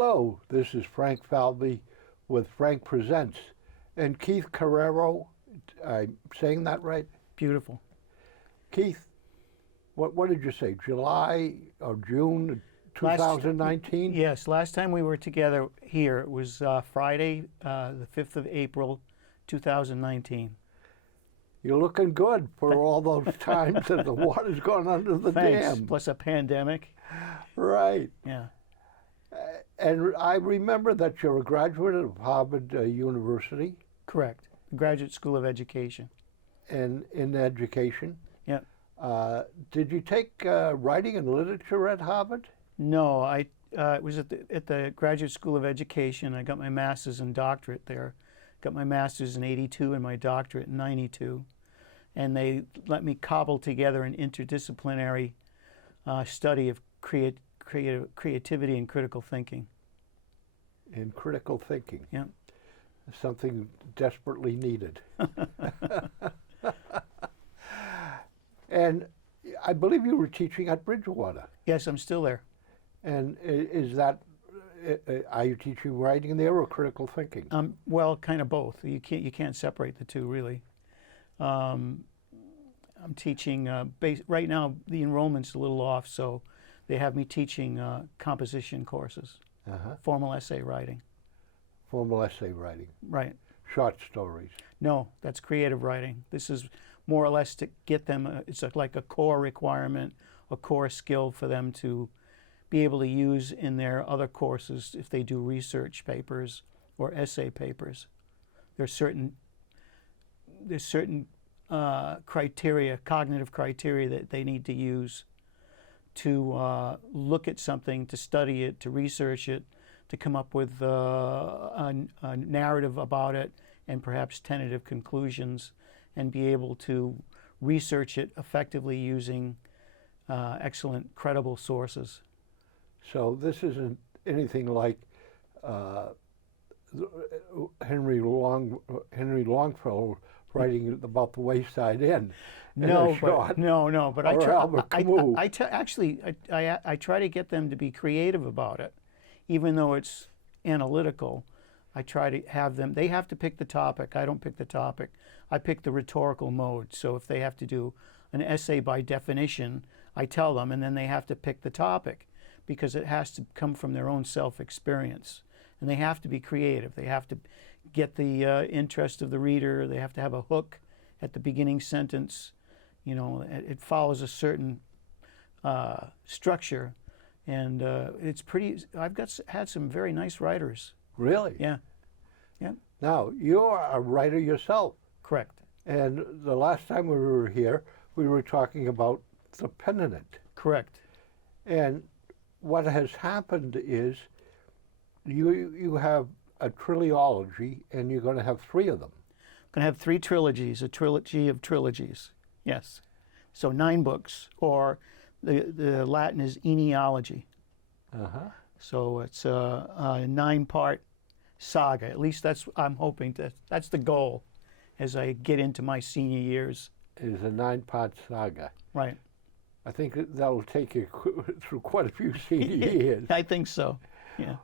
Hello, this is Frank Falvey with Frank Presents. And Keith Carreiro, I'm saying that right? Beautiful. Keith, what did you say, July or June 2019? Yes, last time we were together here, it was Friday, the 5th of April, 2019. You're looking good for all those times that the water's gone under the Thanks, dam. plus a pandemic. Right. Yeah. And I remember that you're a graduate of Harvard University. Correct. Graduate School of Education. And in education. Yeah. Did you take writing and literature at Harvard? No, I was at the Graduate School of Education. I got my master's and doctorate there. Got my master's in '82 and my doctorate in '92. And they let me cobble together an interdisciplinary study of creativity and critical thinking. In critical thinking. Yeah. Something desperately needed. And I believe you were teaching at Bridgewater. Yes, I'm still there. And is that, are you teaching writing there or critical thinking? Well, kind of both. You can't separate the two, really. I'm teaching, right now the enrollment's a little off, so they have me teaching composition courses, formal essay writing. Formal essay writing. Right. Short stories. No, that's creative writing. This is more or less to get them, it's like a core requirement, a core skill for them to be able to use in their other courses if they do research papers or essay papers. There's certain criteria, cognitive criteria that they need to use to look at something, to study it, to research it, to come up with a narrative about it and perhaps tentative conclusions, and be able to research it effectively using excellent, credible sources. So this isn't anything like Henry Longfellow writing about the Wayside Inn. No, but I try to get them to be creative about it, even though it's analytical. I try to have them, they have to pick the topic. I don't pick the topic. I pick the rhetorical mode. So if they have to do an essay by definition, I tell them, and then they have to pick the topic because it has to come from their own self-experience. And they have to be creative. They have to get the interest of the reader. They have to have a hook at the beginning sentence. You know, it follows a certain structure. And it's pretty, had some very nice writers. Really? Yeah. Yeah. Now, you're a writer yourself. Correct. And the last time we were here, we were talking about the penitent. Correct. And what has happened is you have a trilogy, and you're going to have 3 of them. I'm going to have 3 trilogies, a trilogy of trilogies. Yes. So 9 books, or the Latin is genealogy. So it's a 9-part saga. At least I'm hoping that's the goal as I get into my senior years. It is a 9-part saga. Right. I think that'll take you through quite a few senior years. I think so. Yeah.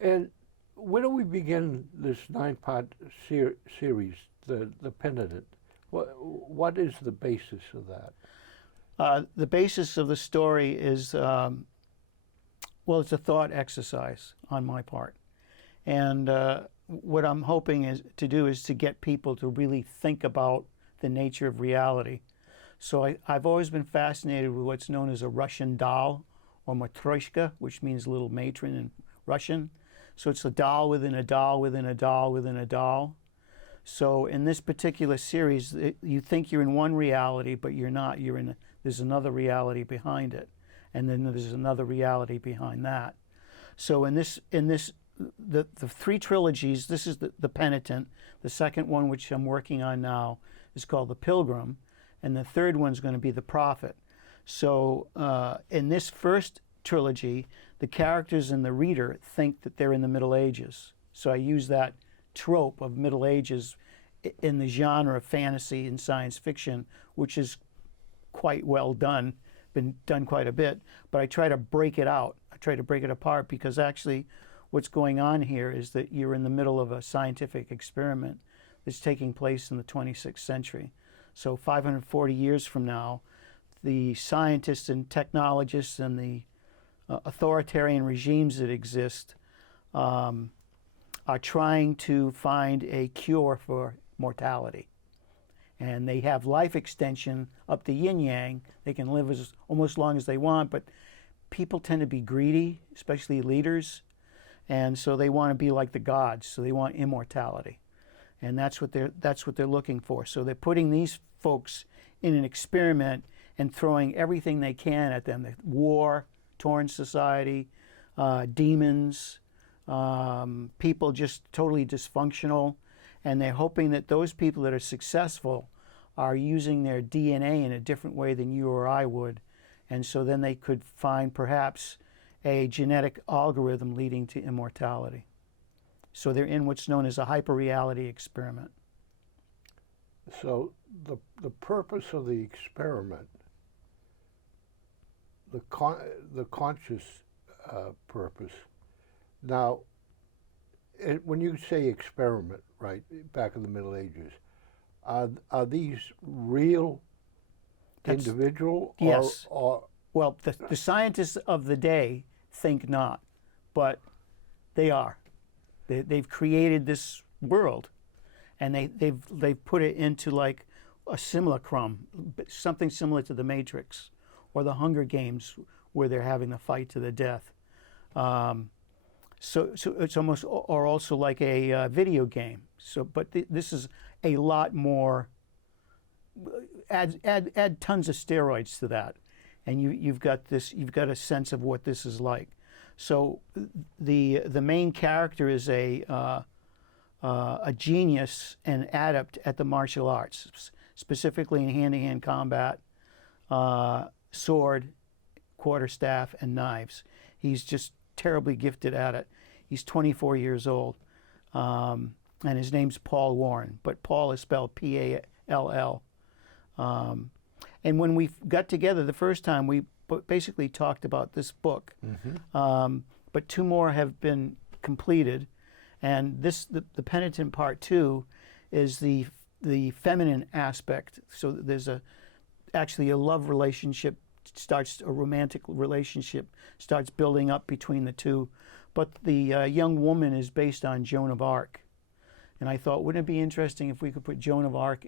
And where do we begin this 9-part series, the penitent? What is the basis of that? The basis of the story is, well, it's a thought exercise on my part. And what I'm hoping to do is to get people to really think about the nature of reality. So I've always been fascinated with what's known as a Russian doll, or matryoshka, which means little matron in Russian. So it's a doll within a doll within a doll within a doll. So in this particular series, you think you're in one reality, but you're not. There's another reality behind it, and then there's another reality behind that. So the 3 trilogies, this is the Penitent. The second one, which I'm working on now, is called The Pilgrim, and the third one's going to be The Prophet. So in this first trilogy, the characters and the reader think that they're in the Middle Ages. So I use that trope of Middle Ages in the genre of fantasy and science fiction, which is quite well done, been done quite a bit, but I try to break it out. I try to break it apart because actually what's going on here is that you're in the middle of a scientific experiment that's taking place in the 26th century. So 540 years from now, the scientists and technologists and the authoritarian regimes that exist are trying to find a cure for mortality. And they have life extension up the yin-yang. They can live as almost long as they want, but people tend to be greedy, especially leaders, and so they want to be like the gods, so they want immortality. And that's what they're looking for. So they're putting these folks in an experiment and throwing everything they can at them. War, torn society, demons, people just totally dysfunctional, and they're hoping that those people that are successful are using their DNA in a different way than you or I would, and so then they could find perhaps a genetic algorithm leading to immortality. So they're in what's known as a hyperreality experiment. So the purpose of the experiment, the conscious purpose. Now, when you say experiment, right, back in the Middle Ages, are these real individual? Yes. Or well, the scientists of the day think not, but they are. They've created this world, and they've put it into like a simulacrum, something similar to the Matrix or the Hunger Games, where they're having the fight to the death. So it's almost, or also like a video game. So, but this is a lot more. Add tons of steroids to that, and you've got a sense of what this is like. So the main character is a genius and adept at the martial arts, specifically in hand-to-hand combat, sword, quarterstaff, and knives. He's just terribly gifted at it. He's 24 years old, and his name's Paul Warren, but Paul is spelled P-A-L-L. And when we got together the first time, we basically talked about this book, but two more have been completed, and the Penitent Part 2 is the feminine aspect. So there's actually a love relationship starts, a romantic relationship starts building up between the two, but the young woman is based on Joan of Arc, and I thought, wouldn't it be interesting if we could put Joan of Arc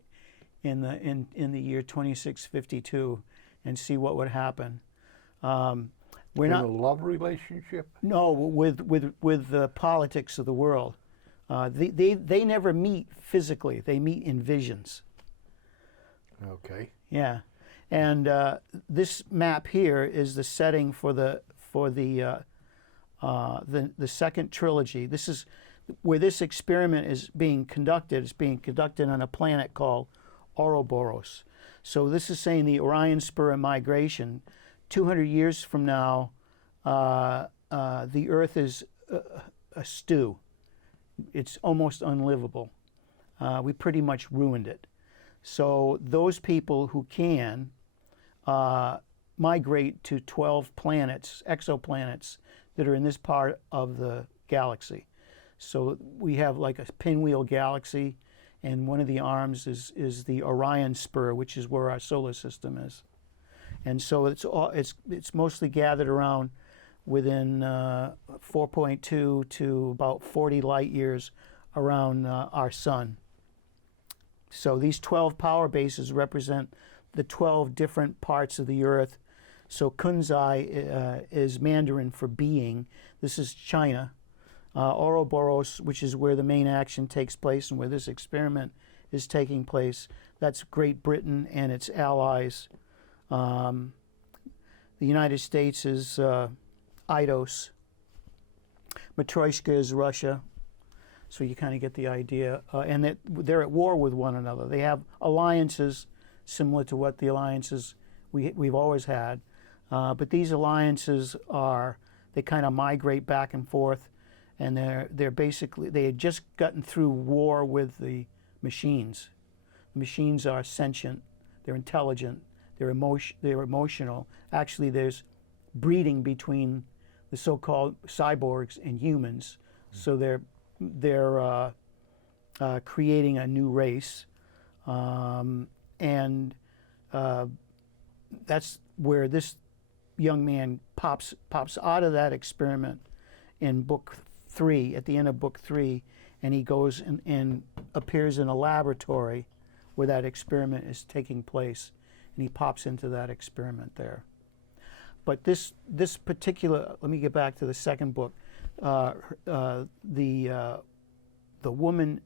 in the year 2652 and see what would happen. We're not a love relationship? No, with the politics of the world. They never meet physically. They meet in visions. Okay. Yeah, and this map here is the setting for the second trilogy. This is where this experiment is being conducted. It's being conducted on a planet called Ouroboros. So this is saying the Orion Spur of migration. 200 years from now, the Earth is a stew. It's almost unlivable. We pretty much ruined it. So those people who can migrate to 12 planets, exoplanets, that are in this part of the galaxy. So we have like a pinwheel galaxy, and one of the arms is the Orion Spur, which is where our solar system is. And so it's mostly gathered around within 4.2 to about 40 light years around our sun. So these 12 power bases represent the 12 different parts of the Earth. So Kunzai is Mandarin for being. This is China. Ouroboros, which is where the main action takes place and where this experiment is taking place, that's Great Britain and its allies. The United States is Eidos. Matryoshka is Russia. So you kind of get the idea. And that they're at war with one another. They have alliances similar to what the alliances we've always had. But these alliances they kind of migrate back and forth. And they're basically, they had just gotten through war with the machines. The machines are sentient, they're intelligent, they're emotional. Actually, there's breeding between the so-called cyborgs and humans. So they're creating a new race, and that's where this young man pops out of that experiment in book 3, at the end of book 3, and he goes and appears in a laboratory where that experiment is taking place, and he pops into that experiment there. But this particular, let me get back to the second book. The woman,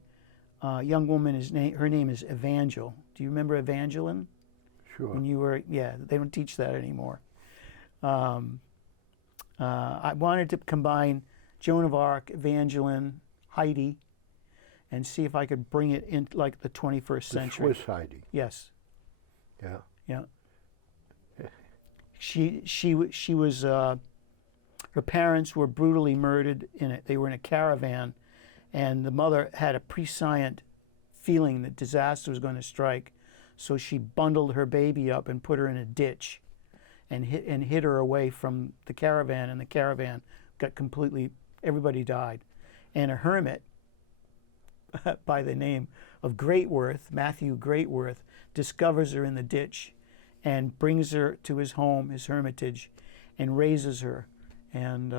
young woman, her name is Evangel. Do you remember Evangeline? Sure. When you were, yeah, they don't teach that anymore. I wanted to combine Joan of Arc, Evangeline, Heidi, and see if I could bring it in like the 21st century. The Swiss Heidi. Yes. Yeah. Yeah. She was her parents were brutally murdered in it. They were in a caravan, and the mother had a prescient feeling that disaster was going to strike, so she bundled her baby up and put her in a ditch, and hid her away from the caravan. And the caravan got completely, everybody died, and a hermit by the name of Greatworth, Matthew Greatworth, discovers her in the ditch and brings her to his home, his hermitage, and raises her. And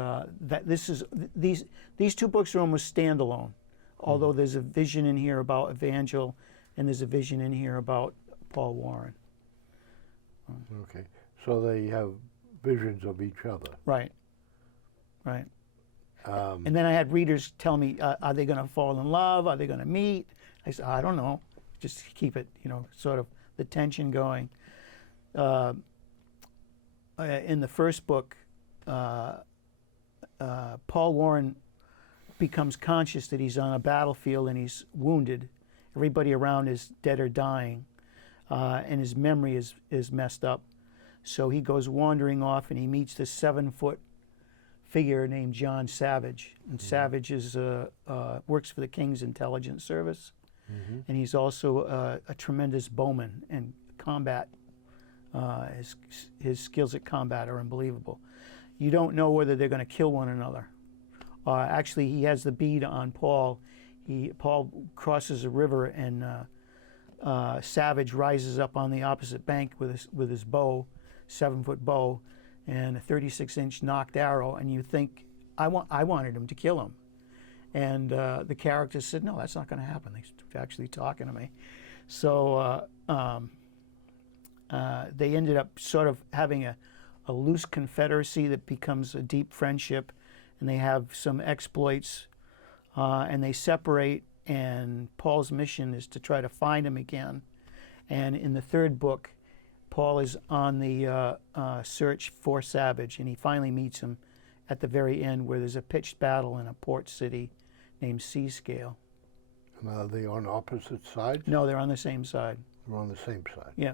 these two books are almost standalone, although there's a vision in here about Evangel, and there's a vision in here about Paul Warren. Okay, so they have visions of each other. Right, right. And then I had readers tell me, are they going to fall in love? Are they going to meet? I said, I don't know. Just keep it, sort of the tension going. In the first book, Paul Warren becomes conscious that he's on a battlefield and he's wounded. Everybody around is dead or dying, and his memory is messed up. So he goes wandering off, and he meets this 7-foot figure named John Savage. And Savage works for the King's Intelligence Service, and he's also a tremendous bowman and combat. His skills at combat are unbelievable. You don't know whether they're going to kill one another. Actually, he has the bead on Paul. Paul crosses a river, and Savage rises up on the opposite bank with his bow, 7-foot bow, and a 36-inch nocked arrow. And you think, I wanted him to kill him. And the character said, no, that's not going to happen. They're actually talking to me. So they ended up sort of having a loose confederacy that becomes a deep friendship, and they have some exploits, and they separate, and Paul's mission is to try to find him again. And in the third book, Paul is on the search for Savage, and he finally meets him at the very end, where there's a pitched battle in a port city named Seascale. And are they on opposite sides? No, they're on the same side. They're on the same side. Yeah.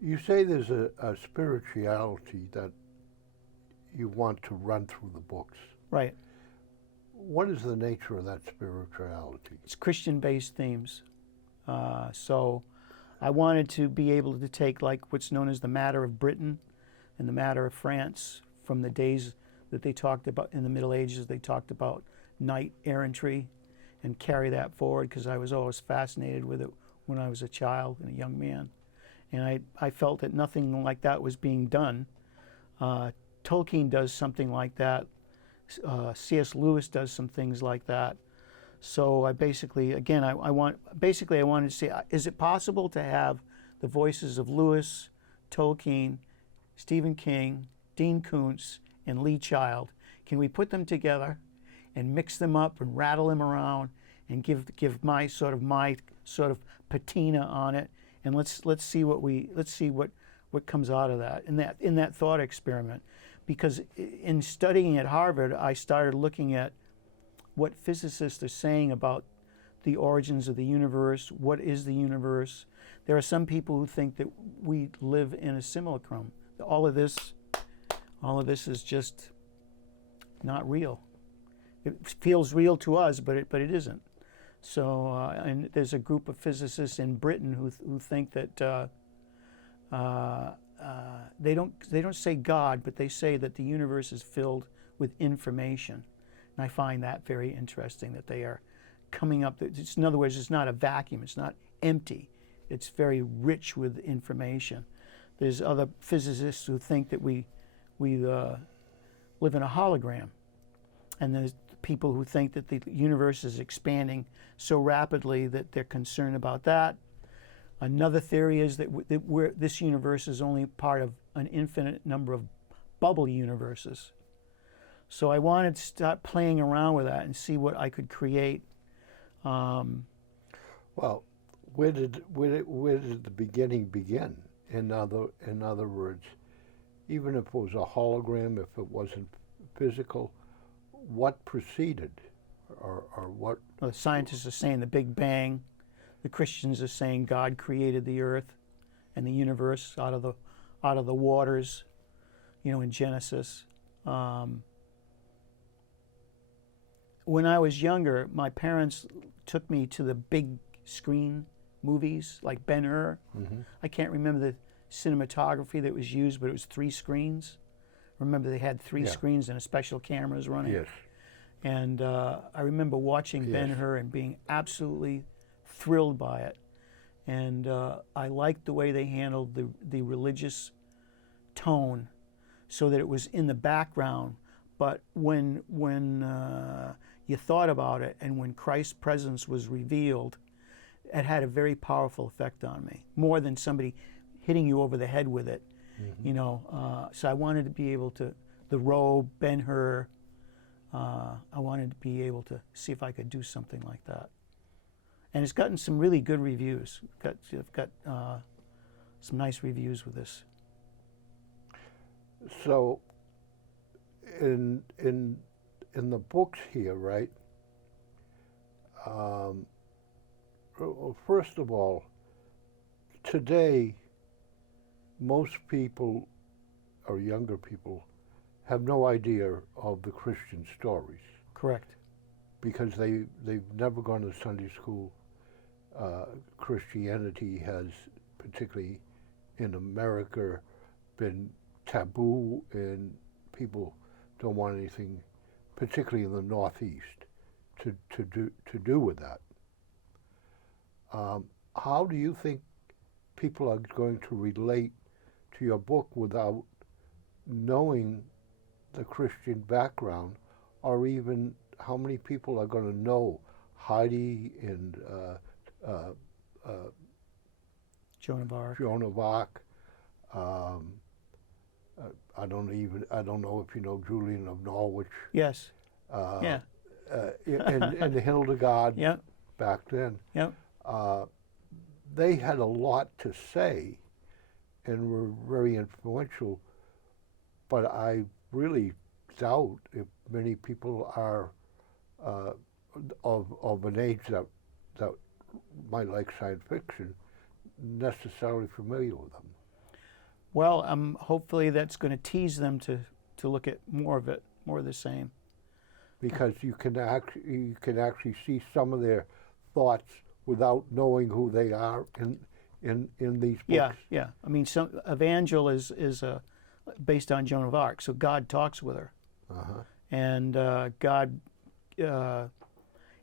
You say there's a spirituality that you want to run through the books. Right. What is the nature of that spirituality? It's Christian-based themes. So I wanted to be able to take like what's known as the matter of Britain and the matter of France, from the days that they talked about in the Middle Ages. They talked about knight errantry, and carry that forward, because I was always fascinated with it when I was a child and a young man. And I felt that nothing like that was being done. Tolkien does something like that. C.S. Lewis does some things like that. So I basically, again, I wanted to say, is it possible to have the voices of Lewis, Tolkien, Stephen King, Dean Koontz, and Lee Child? Can we put them together and mix them up and rattle them around and give my sort of patina on it? And let's see what comes out of that in that thought experiment. Because in studying at Harvard, I started looking at what physicists are saying about the origins of the universe. What is the universe? There are some people who think that we live in a simulacrum. All of this is just not real. It feels real to us, but it isn't. So, and there's a group of physicists in Britain who think that they don't say God, but they say that the universe is filled with information, and I find that very interesting. That they are coming up. In other words, it's not a vacuum. It's not empty. It's very rich with information. There's other physicists who think that we live in a hologram, and there's people who think that the universe is expanding so rapidly that they're concerned about that. Another theory is that this universe is only part of an infinite number of bubble universes. So I wanted to start playing around with that and see what I could create. Well, where did the beginning begin? In other words, even if it was a hologram, if it wasn't physical, what preceded, or what? Well, the scientists are saying the Big Bang. The Christians are saying God created the earth and the universe out of the waters, in Genesis. When I was younger, my parents took me to the big screen movies like Ben-Hur. Mm-hmm. I can't remember the cinematography that was used, but it was 3 screens. Remember, they had 3 screens and a special cameras running. Yes. And I remember watching Ben-Hur and being absolutely thrilled by it. And I liked the way they handled the religious tone, so that it was in the background. But when you thought about it, and when Christ's presence was revealed, it had a very powerful effect on me, more than somebody hitting you over the head with it. Mm-hmm. So I wanted to be able to, the robe, Ben-Hur, I wanted to be able to see if I could do something like that. And it's gotten some really good reviews. I've got some nice reviews with this. So, in the books here, right? Well, first of all, today, most people, or younger people, have no idea of the Christian stories. Correct. Because they've never gone to Sunday school. Christianity has, particularly in America, been taboo, and people don't want anything, particularly in the Northeast, to do with that. How do you think people are going to relate to your book without knowing the Christian background, or even how many people are going to know Heidi and Joan of Arc. Joan of Arc. I don't know if you know Julian of Norwich. Yes. Yeah. And Hildegard. Yep. Back then. Yep. They had a lot to say, and were very influential. But I really doubt if many people are of an age that might like science fiction, necessarily familiar with them. Well, hopefully that's going to tease them to look at more of it, more of the same. Because you can actually see some of their thoughts without knowing who they are in these books. Yeah. I mean, Evangel is based on Joan of Arc, so God talks with her, and God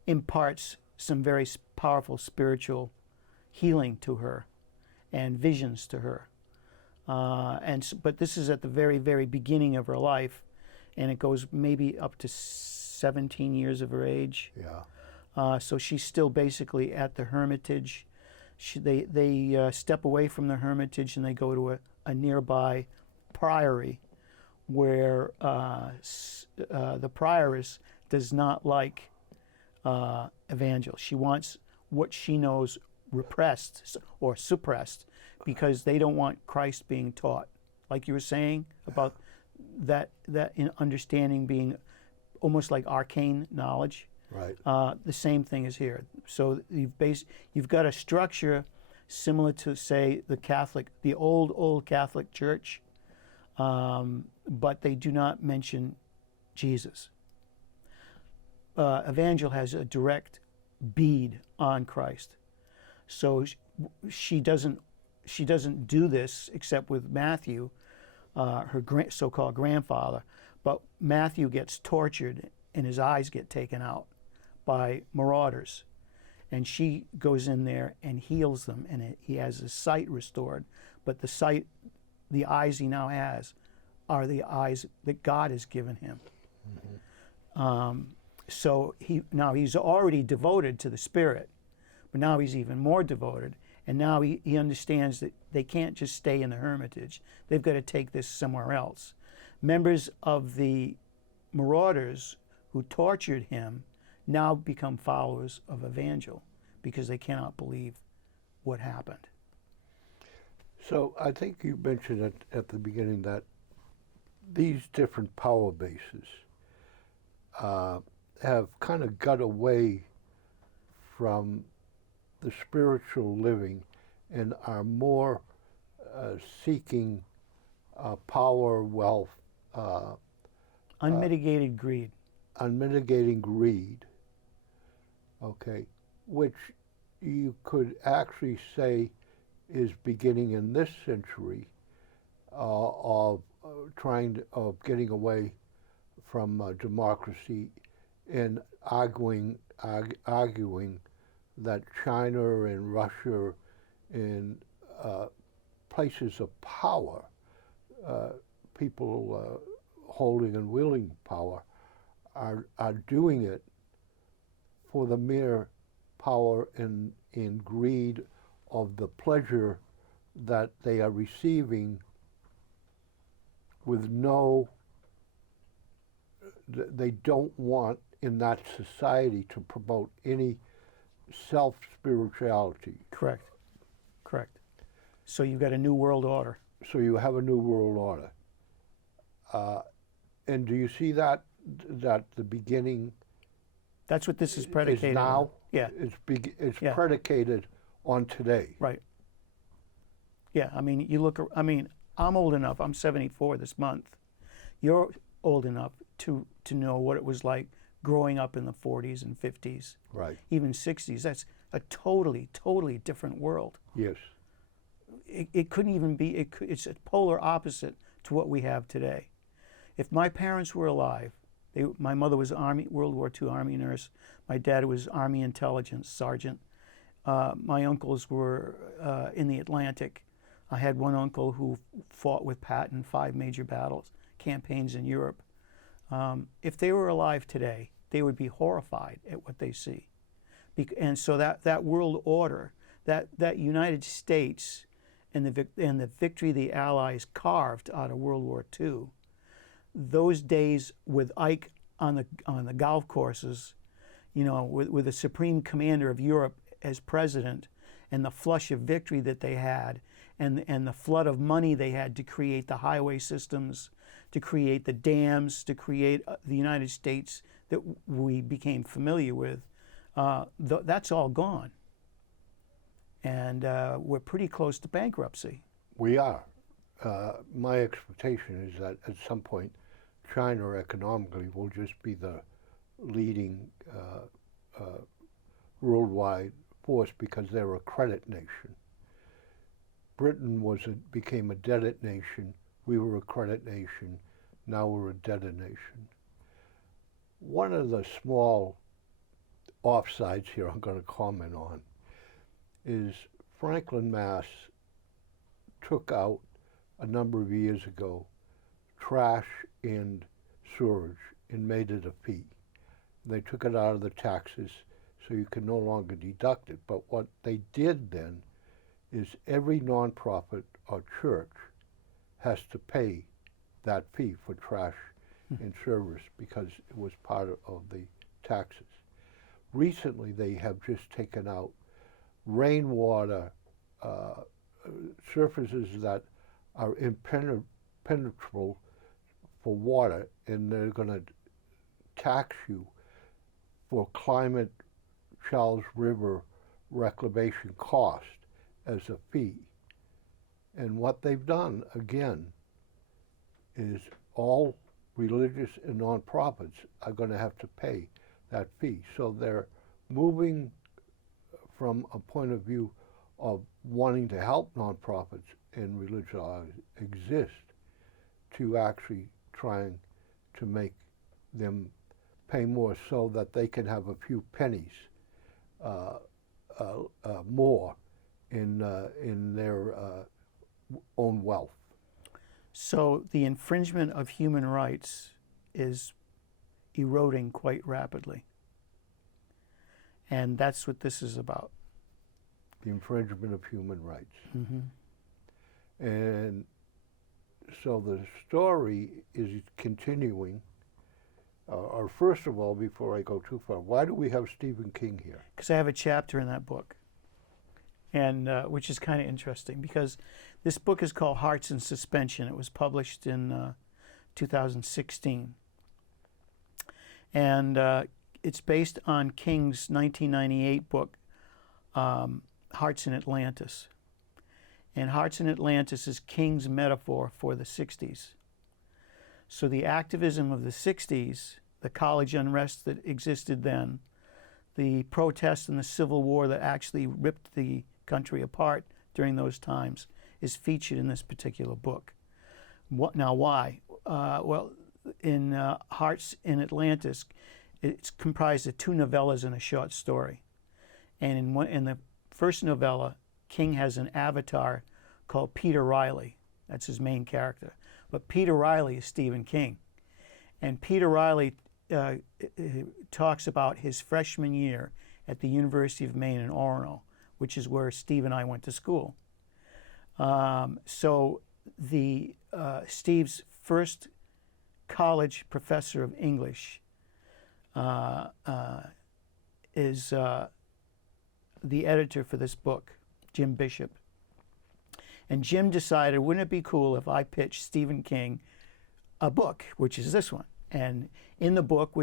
imparts some very powerful spiritual healing to her, and visions to her. But this is at the very, very beginning of her life, and it goes maybe up to 17 years of her age. Yeah. So she's still basically at the hermitage. They step away from the hermitage and they go to a nearby priory, where the prioress does not like Evangel. She wants what she knows repressed or suppressed, because they don't want Christ being taught. Like you were saying about that in understanding being almost like arcane knowledge. Right. The same thing is here. So you've got a structure similar to, say, the old Catholic Church, but they do not mention Jesus. Evangel has a direct bead on Christ, so she she doesn't do this except with Matthew, her so-called grandfather. But Matthew gets tortured and his eyes get taken out by marauders. And she goes in there and heals them, and he has his sight restored. But the eyes he now has are the eyes that God has given him. So he's already devoted to the Spirit, but now he's even more devoted. And now he understands that they can't just stay in the hermitage. They've got to take this somewhere else. Members of the marauders who tortured him now become followers of Evangel because they cannot believe what happened. So I think you mentioned at the beginning that these different power bases have kind of got away from the spiritual living and are more seeking power, wealth, unmitigated greed. Unmitigating greed, okay, which you could actually say is beginning in this century of getting away from democracy and arguing that China and Russia and places of power, people holding and wielding power, are doing it for the mere power and greed of the pleasure that they are receiving, with they don't want in that society to promote any self-spirituality. Correct. So you've got a new world order. So you have a new world order. And do you see that the beginning? That's what this is predicated is now? on. Yeah. It's predicated on today. Right. Yeah, I mean, I'm old enough, I'm 74 this month. You're old enough to know what it was like growing up in the 40s and 50s. Right. Even 60s. That's a totally different world. Yes. It couldn't even be, it's a polar opposite to what we have today. If my parents were alive, my mother was World War II Army nurse. My dad was Army intelligence sergeant. My uncles were in the Atlantic. I had one uncle who fought with Patton 5 major campaigns in Europe. If they were alive today, they would be horrified at what they see. And so that world order, that United States and the victory the Allies carved out of World War II, those days with Ike on the golf courses, with the Supreme Commander of Europe as president, and the flush of victory that they had, and the flood of money they had to create the highway systems, to create the dams, to create the United States that we became familiar with, that's all gone. And we're pretty close to bankruptcy. We are. My expectation is that at some point, China economically will just be the leading worldwide force because they're a credit nation. Britain became a debit nation. We were a credit nation. Now we're a debtor nation. One of the small offsides here I'm going to comment on is Franklin, Mass. Took out a number of years ago trash and sewage and made it a fee. They took it out of the taxes so you can no longer deduct it. But what they did then is every nonprofit or church has to pay that fee for trash and service because it was part of the taxes. Recently, they have just taken out rainwater surfaces that are impenetrable for water, and they're going to tax you for climate Charles River reclamation cost as a fee. And what they've done, again, is all religious and nonprofits are going to have to pay that fee. So they're moving from a point of view of wanting to help nonprofits and religious exist to actually trying to make them pay more so that they can have a few pennies more in their own wealth. So the infringement of human rights is eroding quite rapidly. And that's what this is about. The infringement of human rights. Mm-hmm. And so the story is continuing. Or first of all, before I go too far, why do we have Stephen King here? Because I have a chapter in that book, and which is kind of interesting, because this book is called Hearts in Suspension. It was published in 2016. And it's based on King's 1998 book, Hearts in Atlantis. And Hearts in Atlantis is King's metaphor for the 60s. So the activism of the 60s, the college unrest that existed then, the protests and the Civil War that actually ripped the country apart during those times, is featured in this particular book. Now, why? Well, in Hearts in Atlantis, it's comprised of 2 novellas and a short story. And in the first novella, King has an avatar called Peter Riley. That's his main character. But Peter Riley is Stephen King. And Peter Riley talks about his freshman year at the University of Maine in Orono, which is where Steve and I went to school. So Steve's first college professor of English is the editor for this book, Jim Bishop. And Jim decided, wouldn't it be cool if I pitched Stephen King a book, which is this one. And in the book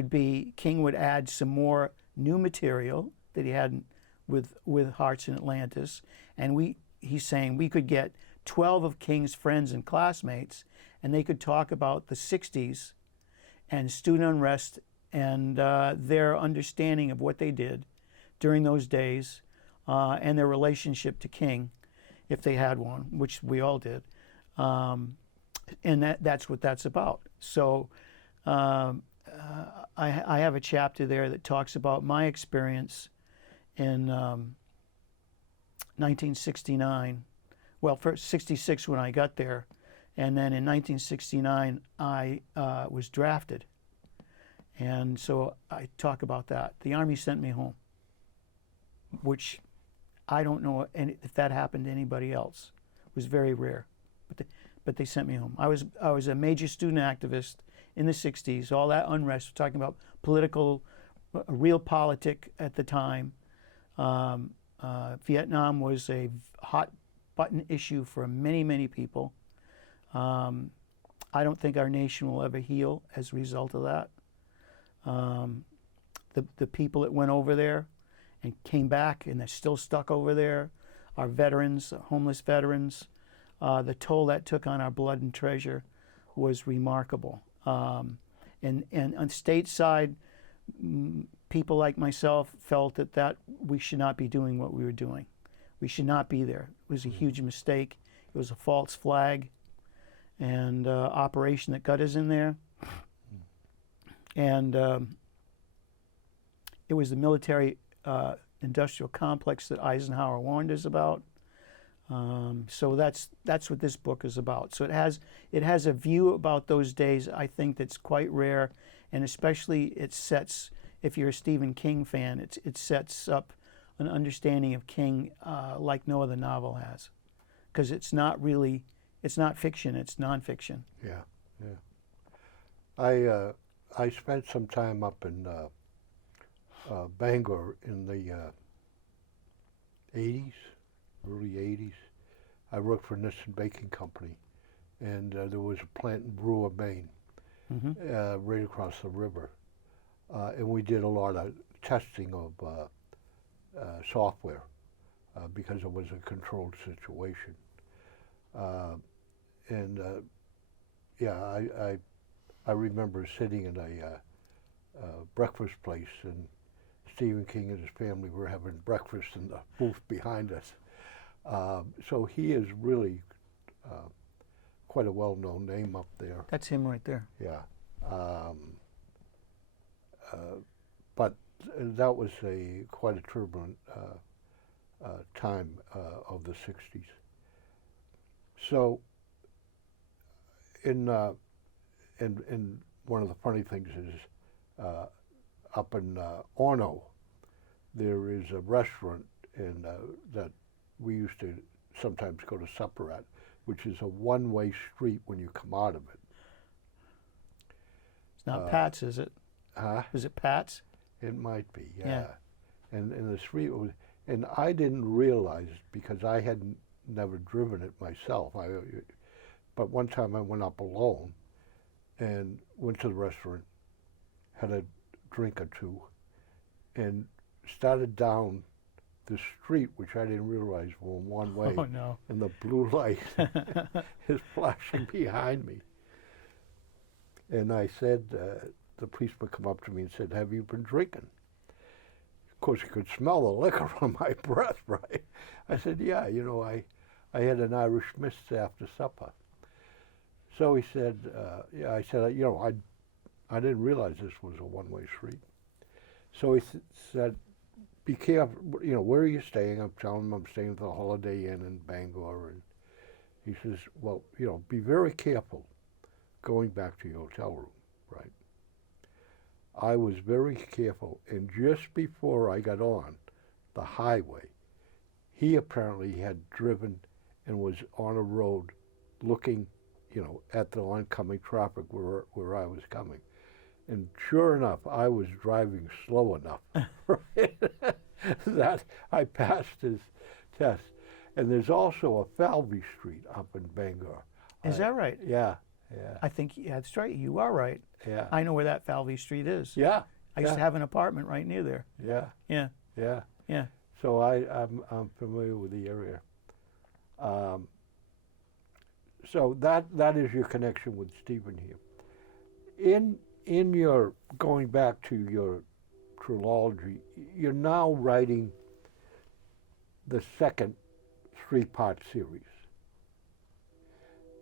King would add some more new material that he hadn't with Hearts in Atlantis. And he's saying we could get 12 of King's friends and classmates, and they could talk about the 60s and student unrest and their understanding of what they did during those days and their relationship to King, if they had one, which we all did. And that's what that's about. So I have a chapter there that talks about my experience in 1969. Well, first 66 when I got there, and then in 1969 I was drafted. And so I talk about that. The Army sent me home, which I don't know if that happened to anybody else. It was very rare, but they sent me home. I was a major student activist in the 60s, all that unrest. We're talking about real politic at the time. Vietnam was a hot button issue for many, many people. I don't think our nation will ever heal as a result of that. The people that went over there and came back and they're still stuck over there, our veterans, homeless veterans, the toll that took on our blood and treasure was remarkable. And on state side, people like myself felt that we should not be doing what we were doing. We should not be there. It was a huge mistake. It was a false flag and operation that got us in there. And it was the military industrial complex that Eisenhower warned us about. So that's what this book is about. So it has a view about those days, I think, that's quite rare, and especially it sets, if you're a Stephen King fan, it sets up an understanding of King like no other novel has, because it's not fiction, it's nonfiction. Yeah, yeah. I spent some time up in Bangor in the 80s, early 80s. I worked for Nissen Baking Company, and there was a plant in Brewer, Maine, right across the river. And we did a lot of testing of software because it was a controlled situation. I remember sitting in a breakfast place, and Stephen King and his family were having breakfast in the booth behind us. So he is really quite a well-known name up there. That's him right there. Yeah. But that was quite a turbulent time of the 60s. So in one of the funny things is up in Orno, there is a restaurant that we used to sometimes go to supper at, which is a one-way street when you come out of it. It's not Pat's, is it? Huh? Is it Pat's? It might be, yeah. Yeah. And the street was, and I didn't realize because I had never driven it myself. But one time I went up alone and went to the restaurant, had a drink or two, and started down the street, which I didn't realize was one way. Oh, no. And the blue light is flashing behind me. And I said, the policeman come up to me and said, "Have you been drinking?" Of course, you could smell the liquor on my breath, right? I said, "Yeah, I had an Irish mist after supper." So he said, "Yeah." I said, I didn't realize this was a one-way street." So he said, "Be careful, where are you staying?" I'm telling him I'm staying at the Holiday Inn in Bangor. And he says, "Well, be very careful going back to your hotel room," right? I was very careful, and just before I got on the highway, he apparently had driven and was on a road looking, at the oncoming traffic where I was coming. And sure enough, I was driving slow enough right, that I passed his test. And there's also a Falvey Street up in Bangor. Is that right? Yeah, yeah. I think that's right. You are right. Yeah. I know where that Falvey Street is. Yeah. I used to have an apartment right near there. Yeah. Yeah. Yeah. Yeah. So I'm familiar with the area. So that is your connection with Stephen here. In your going back to your trilogy, you're now writing the second three-part series.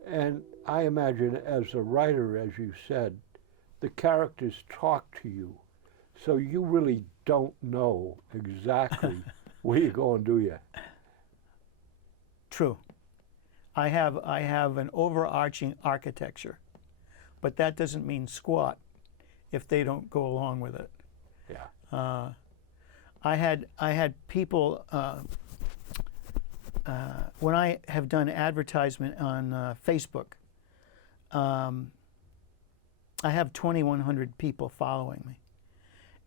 And I imagine as a writer, as you said, the characters talk to you, so you really don't know exactly where you're going, do you? True. I have an overarching architecture, but that doesn't mean squat if they don't go along with it. Yeah. I had people when I have done advertisement on Facebook. I have 2,100 people following me,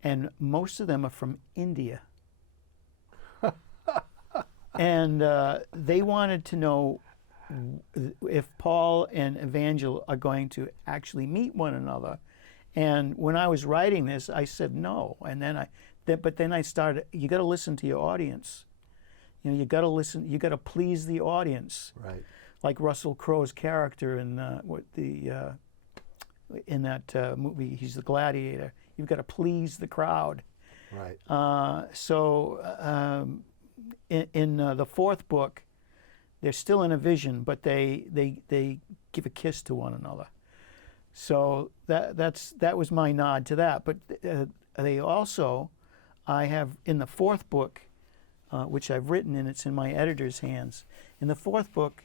and most of them are from India. And they wanted to know if Paul and Evangel are going to actually meet one another. And when I was writing this, I said no. And then I started. You got to listen to your audience. You got to listen. You got to please the audience. Right. Like Russell Crowe's character in that movie, he's the gladiator. You've got to please the crowd. Right. In the fourth book, they're still in a vision, but they give a kiss to one another. So that was my nod to that. But they also, I have in the fourth book, which I've written and it's in my editor's hands. In the fourth book,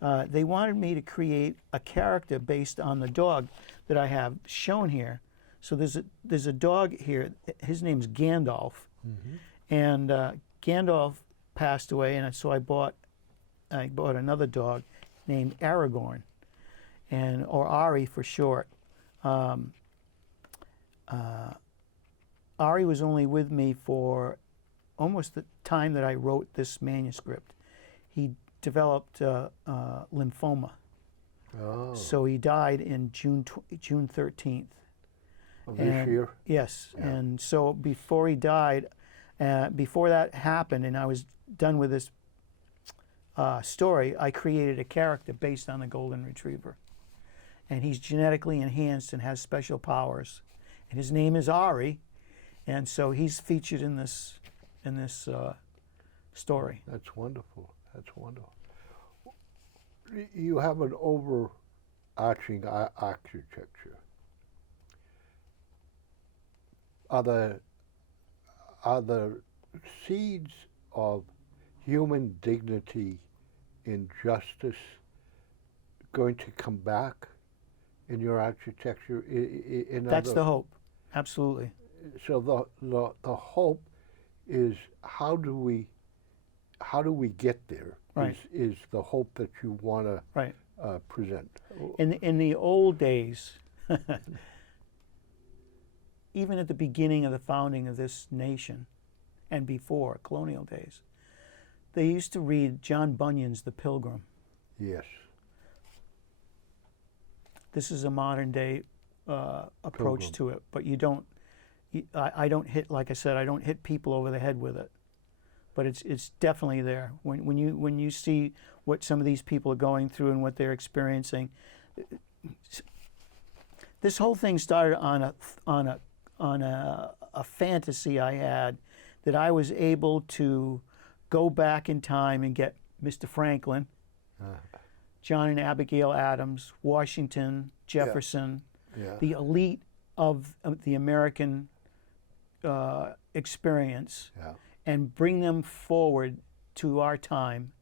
they wanted me to create a character based on the dog that I have shown here. So there's a dog here. His name's Gandalf, and Gandalf passed away, and so I bought another dog named Aragorn, or Ari for short. Ari was only with me for almost the time that I wrote this manuscript. He developed lymphoma. Oh. So he died in June 13th. Of this year? Yes. Yeah. And so before he died, before that happened and I was done with this story, I created a character based on the Golden Retriever. And he's genetically enhanced and has special powers. And his name is Ari. And so he's featured in this story. That's wonderful. That's wonderful. You have an overarching architecture. Are the seeds of human dignity and justice going to come back in your architecture? That's the hope. Absolutely. So the hope is how do we get there? Right. Is the hope that you want to Right. present? In the old days, even at the beginning of the founding of this nation, and before colonial days, they used to read John Bunyan's *The Pilgrim*. Yes. This is a modern day approach Pilgrim. to it, but you don't. I don't hit, like I said, I don't hit people over the head with it, but it's definitely there. When you see what some of these people are going through and what they're experiencing, this whole thing started on a fantasy I had that I was able to go back in time and get Mr. Franklin, John and Abigail Adams, Washington, Jefferson, Yeah. the elite of the American experience, Yeah. and bring them forward to our time,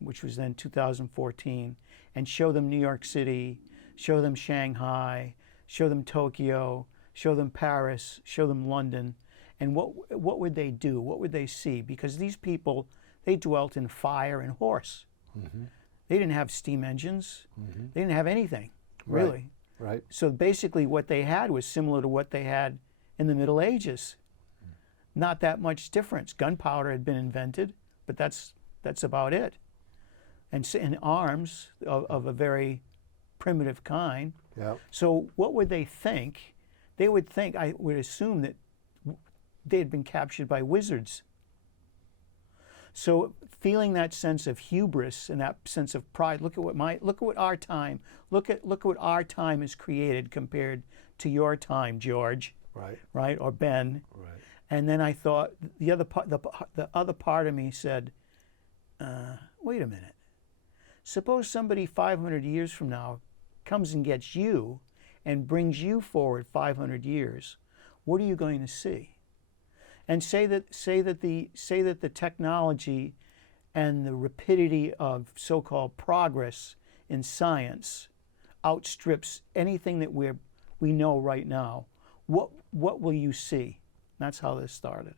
which was then 2014, and show them New York City, show them Shanghai, show them Tokyo, show them Paris, show them London. And what would they do? What would they see? Because these people, they dwelt in fire and horse. Mm-hmm. They didn't have steam engines. Mm-hmm. They didn't have anything, really. Right. So basically what they had was similar to what they had in the Middle Ages. Not that much difference. Gunpowder had been invented, but that's about it. And arms of a very primitive kind. Yeah. So what would they think? They would think, I would assume, that they had been captured by wizards. So feeling that sense of hubris and that sense of pride, look at what our time has created compared to your time, George, Right. or Ben. Right. And then I thought the other part of me said, wait a minute. Suppose somebody 500 years from now comes and gets you and brings you forward 500 years. What are you going to see? And say that the technology and the rapidity of so-called progress in science outstrips anything that we know right now. What will you see? That's how this started.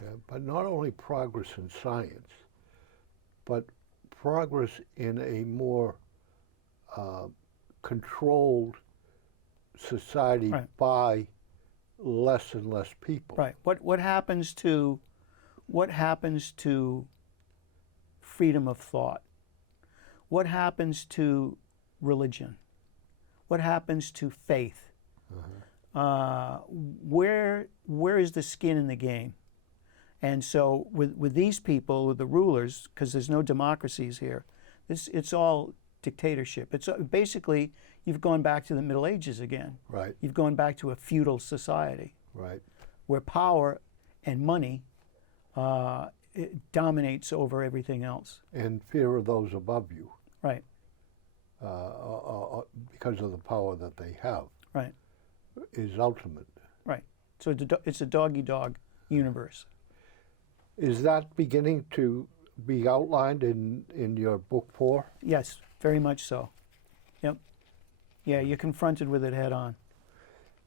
Yeah, but not only progress in science, but progress in a more controlled society by less and less people. Right. What happens to freedom of thought? What happens to religion? What happens to faith? Where is the skin in the game? And so with these people, with the rulers, because there's no democracies here, it's all dictatorship. It's basically, you've gone back to the Middle Ages again. Right. You've gone back to a feudal society. Right. Where power and money it dominates over everything else. And fear of those above you. Right. Because of the power that they have. Right. Is ultimate. Right. So it's a dog-eat-dog universe. Is that beginning to be outlined in your book 4? Yes, very much so. Yep. Yeah, you're confronted with it head on.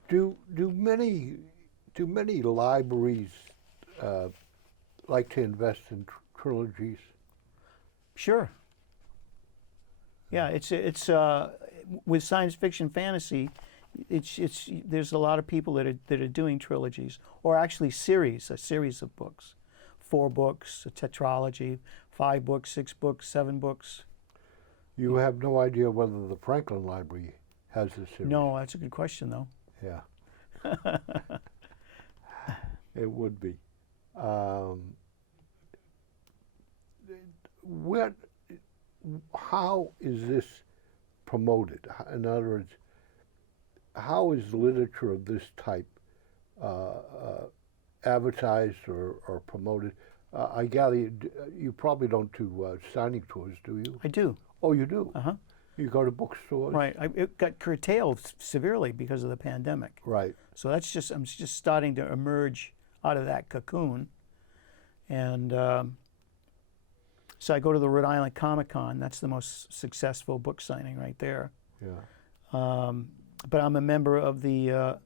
Do many libraries like to invest in trilogies? Sure. Yeah, it's with science fiction fantasy, it's there's a lot of people that are doing trilogies, or actually a series of books, 4 books, a tetralogy, 5 books, 6 books, 7 books. You have no idea whether the Franklin Library has this series. No, that's a good question though. Yeah. It would be. How is this promoted? In other words, how is literature of this type advertised or promoted? I gather you probably don't do signing tours, do you? I do. Oh, you do? Uh-huh. You go to bookstores? Right. It got curtailed severely because of the pandemic. Right. So I'm just starting to emerge out of that cocoon. And so I go to the Rhode Island Comic Con. That's the most successful book signing right there. Yeah. But I'm a member of the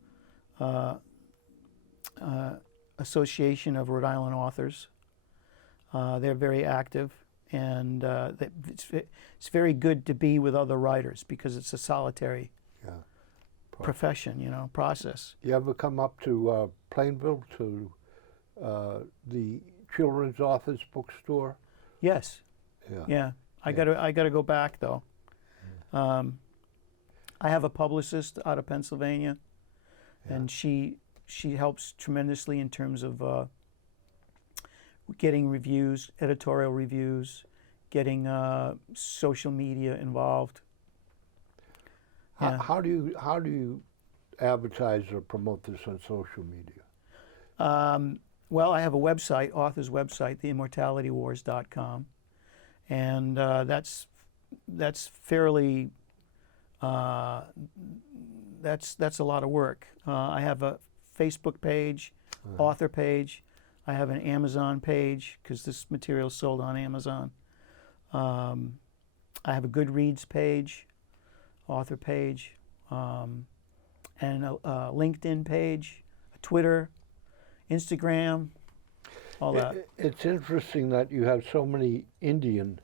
Association of Rhode Island Authors. They're very active, and it's very good to be with other writers because it's a solitary Yeah. profession, process. You ever come up to Plainville to the Children's Authors bookstore? Yes. Yeah. Yeah. I Yeah. gotta go back though. I have a publicist out of Pennsylvania, and she helps tremendously in terms of getting reviews, editorial reviews, getting social media involved. Yeah. How do you advertise or promote this on social media? Well, I have a website, author's website, theimmortalitywars.com, and that's fairly that's a lot of work. I have a Facebook page, author page. I have an Amazon page because this material is sold on Amazon. I have a Goodreads page, author page, and a LinkedIn page, a Twitter, Instagram, all that. It's interesting that you have so many Indian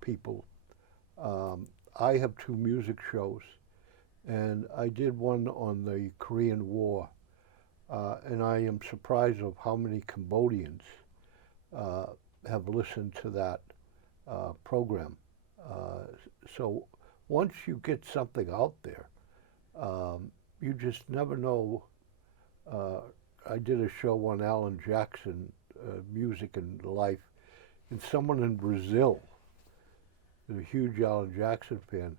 people. I have 2 music shows, and I did one on the Korean War, and I am surprised of how many Cambodians have listened to that program. So once you get something out there, you just never know. I did a show on Alan Jackson, music and life, and someone in Brazil is a huge Alan Jackson fan,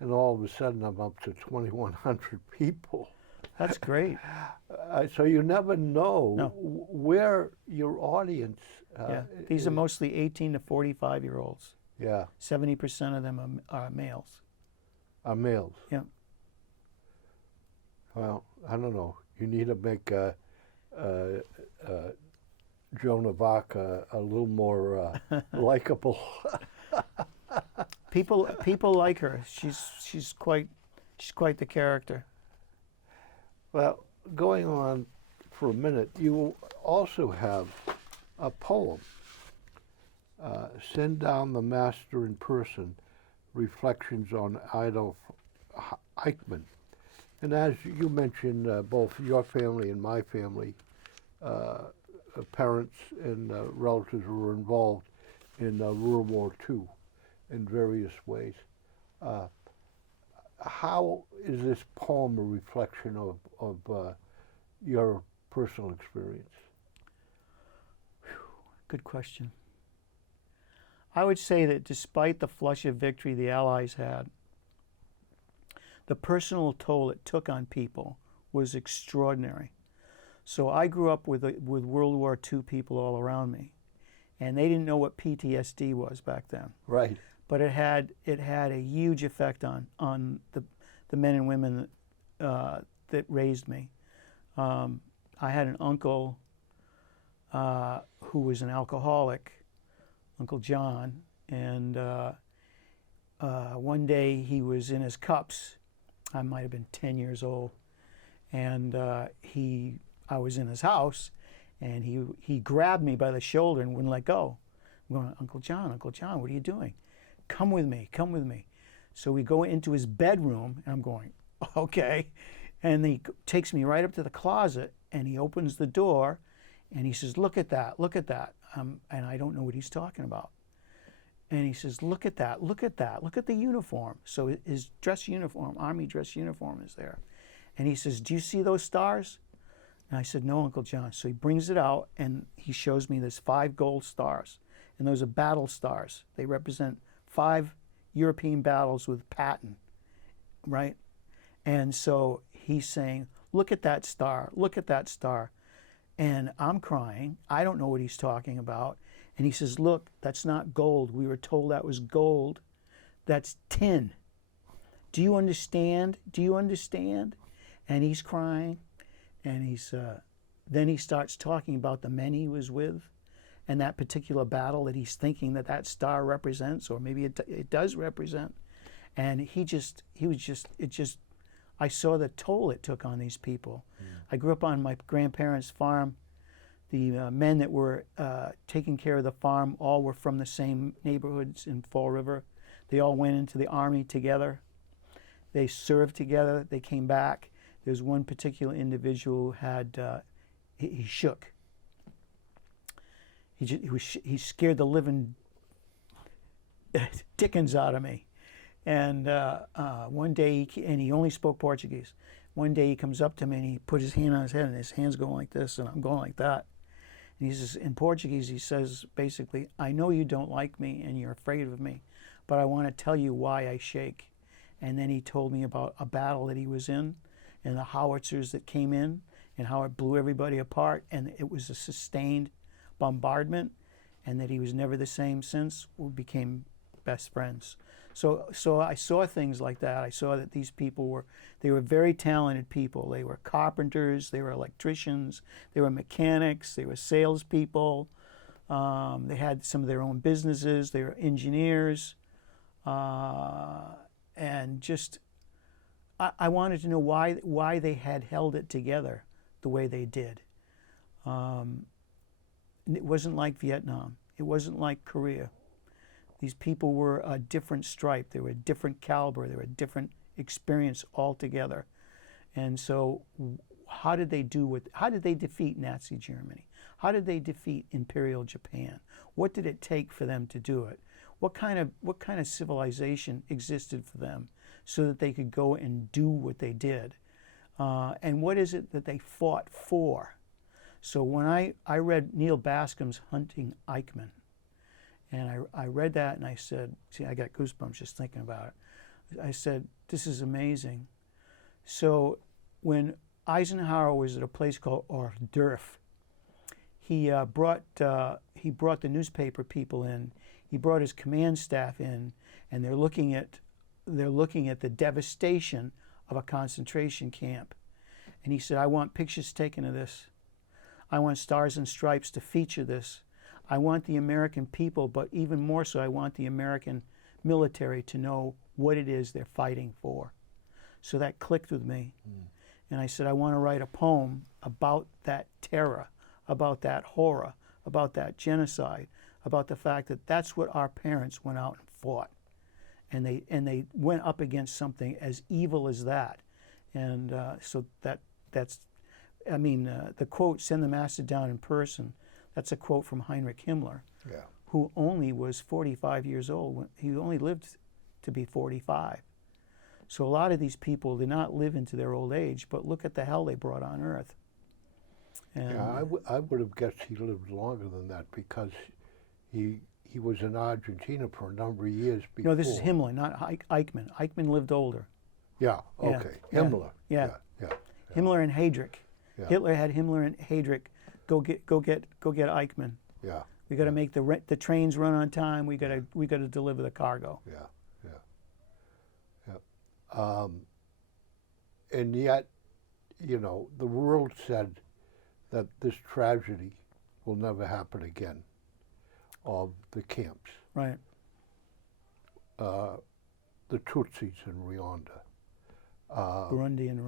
and all of a sudden I'm up to 2,100 people. That's great. So you never know No. where your audience. Yeah, these are mostly 18 to 45-year-olds. Yeah, 70% of them are males. are males. Yeah. Well, I don't know. You need to make Joan of Arc a little more likable. People like her. She's quite the character. Well, going on for a minute, you also have a poem, Send Down the Master in Person, Reflections on Adolf Eichmann. And as you mentioned, both your family and my family, parents and relatives were involved in World War II in various ways. How is this poem a reflection of your personal experience? Good question. I would say that despite the flush of victory the Allies had, the personal toll it took on people was extraordinary. So I grew up with World War II people all around me, and they didn't know what PTSD was back then. Right. But it had a huge effect on the men and women that raised me. I had an uncle who was an alcoholic, Uncle John, and one day he was in his cups. I might have been 10 years old, and I was in his house, and he grabbed me by the shoulder and wouldn't let go. I'm going, Uncle John, what are you doing? Come with me. So we go into his bedroom, and I'm going, okay. And he takes me right up to the closet, and he opens the door, and he says, look at that. And I don't know what he's talking about. And he says, look at that, look at the uniform. So his dress uniform, army dress uniform is there. And he says, do you see those stars? And I said, no, Uncle John. So he brings it out, and he shows me there's 5 gold stars. And those are battle stars. They represent 5 European battles with Patton, right? And so he's saying, look at that star. And I'm crying. I don't know what he's talking about. And he says, look, that's not gold. We were told that was gold. That's tin. Do you understand? Do you understand? And he's crying. And then he starts talking about the men he was with and that particular battle that he's thinking that that star represents, or maybe it does represent. And I saw the toll it took on these people. I grew up on my grandparents' farm. The men that were taking care of the farm all were from the same neighborhoods in Fall River. They all went into the Army together. They served together. They came back. There's one particular individual who had, he shook. He scared the living dickens out of me. And one day, and he only spoke Portuguese. One day he comes up to me and he put his hand on his head and his hand's going like this and I'm going like that. And he says, in Portuguese, he says basically, I know you don't like me and you're afraid of me, but I want to tell you why I shake. And then he told me about a battle that he was in and the howitzers that came in and how it blew everybody apart. And it was a sustained bombardment and that he was never the same since. We became best friends. So I saw things like that. I saw that these people were very talented people. They were carpenters, they were electricians, they were mechanics, they were salespeople. They had some of their own businesses. They were engineers. And just, I wanted to know why they had held it together the way they did. It wasn't like Vietnam. It wasn't like Korea. These people were a different stripe. They were a different caliber. They were a different experience altogether. And so how did they defeat Nazi Germany? How did they defeat Imperial Japan? What did it take for them to do it? What kind of civilization existed for them so that they could go and do what they did? And what is it that they fought for? So when I read Neil Bascom's Hunting Eichmann, and I read that and I said, see, I got goosebumps just thinking about it. I said, this is amazing. So when Eisenhower was at a place called Hors d'oeuvre, he brought the newspaper people in. He brought his command staff in, and they're looking at the devastation of a concentration camp. And he said, I want pictures taken of this. I want Stars and Stripes to feature this. I want the American people, but even more so, I want the American military to know what it is they're fighting for. So that clicked with me. And I said, I want to write a poem about that terror, about that horror, about that genocide, about the fact that that's what our parents went out and fought. And they went up against something as evil as that. And so that's the quote, send the master down in person, that's a quote from Heinrich Himmler, who only was 45 years old. He only lived to be 45. So a lot of these people did not live into their old age, but look at the hell they brought on Earth. And I would have guessed he lived longer than that because he was in Argentina for a number of years before. No, this is Himmler, not Eichmann. Eichmann lived older. Yeah, okay. Yeah, Himmler. Yeah. Himmler and Heydrich. Yeah. Hitler had Himmler and Heydrich go get Eichmann. Yeah. We got to make the trains run on time. We got to deliver the cargo. Yeah. And yet, the world said that this tragedy will never happen again of the camps. Right. The Tutsis in Rwanda. Burundi and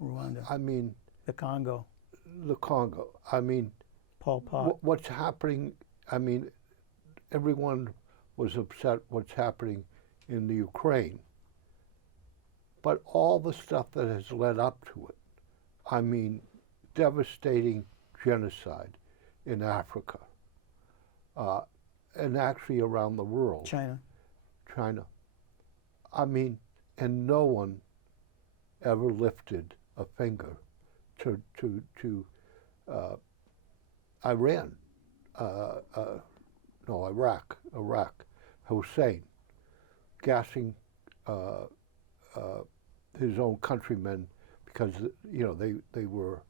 Rwanda. I mean, the Congo. I mean, Pol Pot. What's happening? I mean, everyone was upset what's happening in the Ukraine. But all the stuff that has led up to it, I mean, devastating genocide in Africa, and actually around the world. China. I mean, and no one ever lifted a finger to Iraq, Hussein, gassing his own countrymen because they were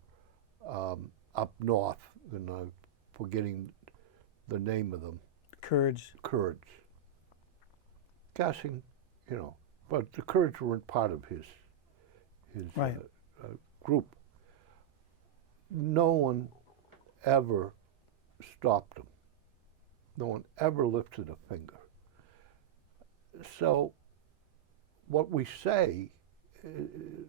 up north, and I'm forgetting the name of them. Kurds. Kurds. Guessing, but the Kurds weren't part of his Right. group. No one ever stopped him. No one ever lifted a finger. So what we say to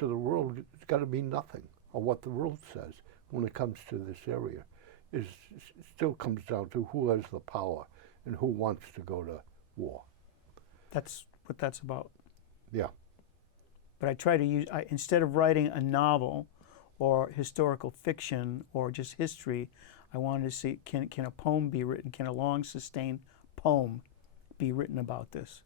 the world has got to mean nothing, or what the world says when it comes to this area still comes down to who has the power and who wants to go to war. That's what that's about. Yeah. But I try to use, instead of writing a novel or historical fiction or just history, I wanted to see, can a poem be written? Can a long sustained poem be written about this?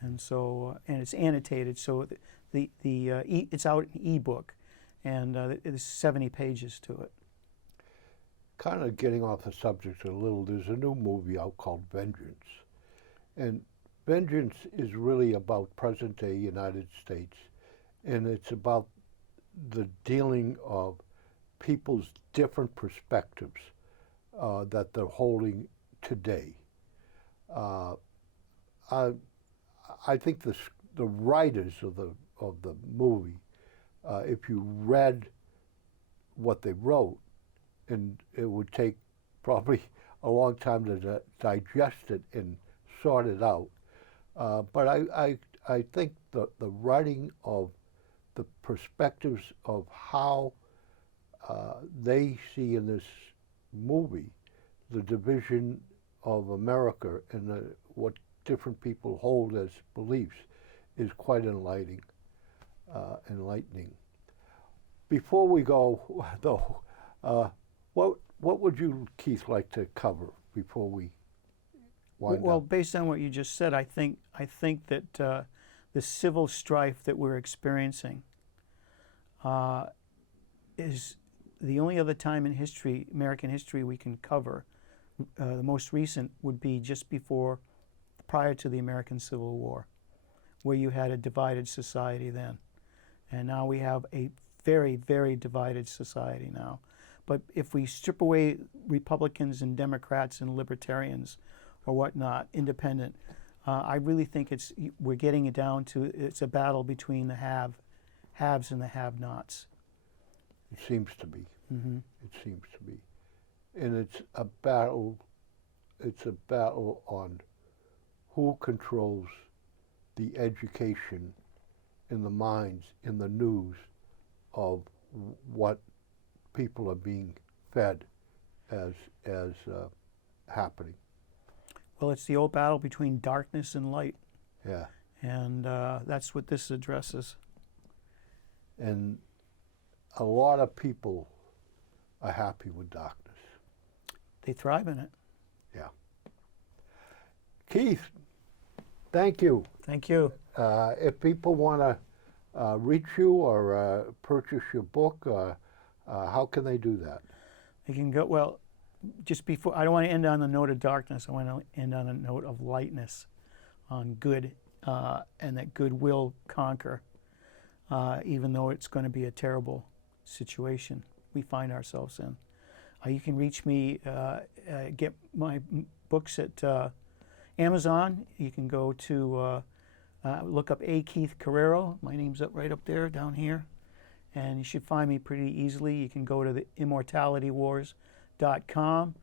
And so, and it's annotated, so it's out in ebook, and there's 70 pages to it. Kind of getting off the subject a little, there's a new movie out called Vengeance. And Vengeance is really about present-day United States, and it's about the dealing of people's different perspectives that they're holding today. I think the writers of the movie, if you read what they wrote, and it would take probably a long time to digest it and sort it out. But I think the writing of the perspectives of how they see in this movie the division of America and what different people hold as beliefs is quite enlightening. Before we go, though, what would you, Keith, like to cover before we wind Well, up? based on what you just said, I think that the civil strife that we're experiencing is the only other time in history, American history, we can cover. The most recent would be just prior to the American Civil War, where you had a divided society then. And now we have a very, very divided society now. But if we strip away Republicans and Democrats and libertarians or whatnot, independent, I really think we're getting it down to it's a battle between the haves and the have-nots. It seems to be. Mm-hmm. It seems to be. And it's a battle on who controls the education in the minds, in the news of what people are being fed as happening. Well, it's the old battle between darkness and light. Yeah. And that's what this addresses. And a lot of people are happy with darkness. They thrive in it. Yeah. Keith, thank you. Thank you. If people want to reach you or purchase your book, how can they do that? They can go, well, just before, I don't want to end on the note of darkness. I want to end on a note of lightness, on good, and that good will conquer, even though it's going to be a terrible situation we find ourselves in. You can reach me, get my books at Amazon. You can go to, look up A. Keith Carreiro. My name's right up there, down here. And you should find me pretty easily. You can go to the immortalitywars.com.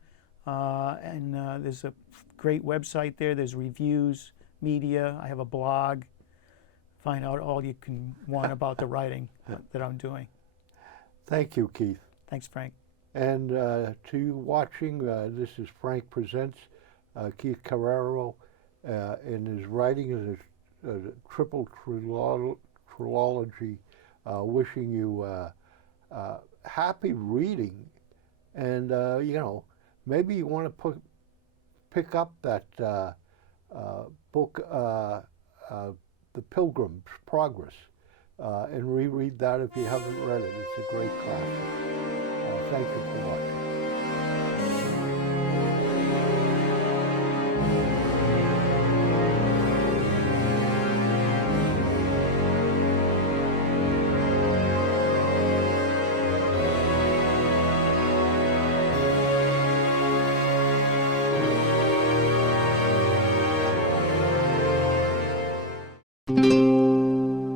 And there's a great website there. There's reviews, media. I have a blog. Find out all you can want about the writing that I'm doing. Thank you, Keith. Thanks, Frank. And to you watching, this is Frank Presents, Keith Carreiro, in his writing is a triple trilogy, wishing you happy reading. And, maybe you want to pick up that book, The Pilgrim's Progress, and reread that if you haven't read it. It's a great classic. Thank you for watching.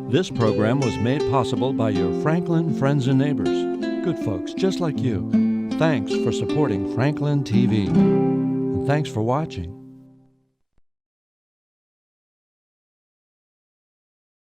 This program was made possible by your Franklin friends and neighbors, good folks just like you. Thanks for supporting Franklin TV. And thanks for watching.